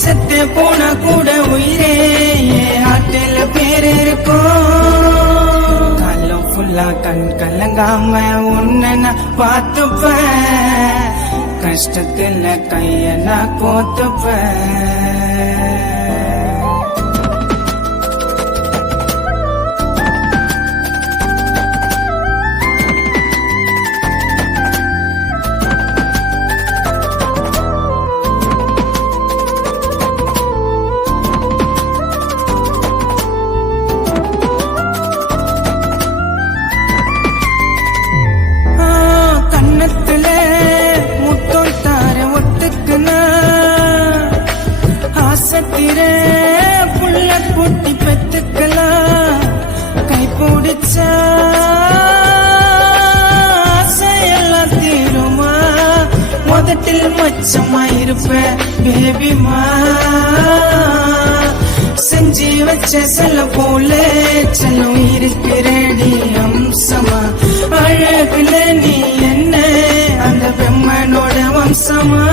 செத்து போனா கூட உயிரே ஆட்டில பேர் இருக்கும். காலம் ஃபுல்லா கண் கலங்காம உன்னை நான் பார்த்துப்பேன். கஷ்டத்துல கைய நான் கோத்துப்பேன். புள்ள குட்டி பெத்துக்கலாம் கை பிடிச்சா எல்லாம் தீருமா. முதட்டில் மச்சமா இருப்பேன் பேபிமா. செஞ்சு வச்ச செல்ல போல செல்லம் இருக்கிறடி அம்சமா. அழகுல நீ என்ன அந்த பெம்மனோட வம்சமா.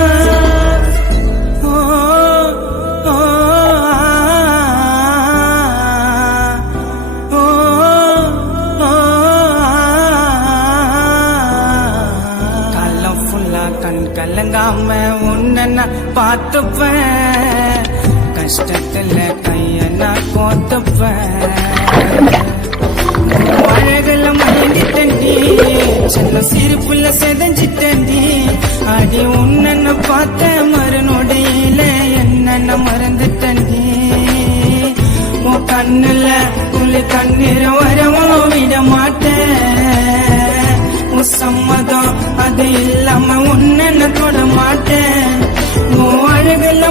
கண் கலங்காம உன்னை நான் பார்த்துப்பேன். கஷ்டத்துல கைய நான் கோத்துப்பேன். அழகுல மயங்கிட்டண்டி சின்ன சிரிப்புல செதஞ்சிட்டண்டி. அடி உன்ன பார்த்த மறுநொடியில என்ன மறந்துட்டண்டி. உன் கண்ணுல துளி கண்ணீர் வரவும் விட மாட்டேன். சம்மதம் அது இல்லாம உன்ன தொட மாட்டேன். அழகுல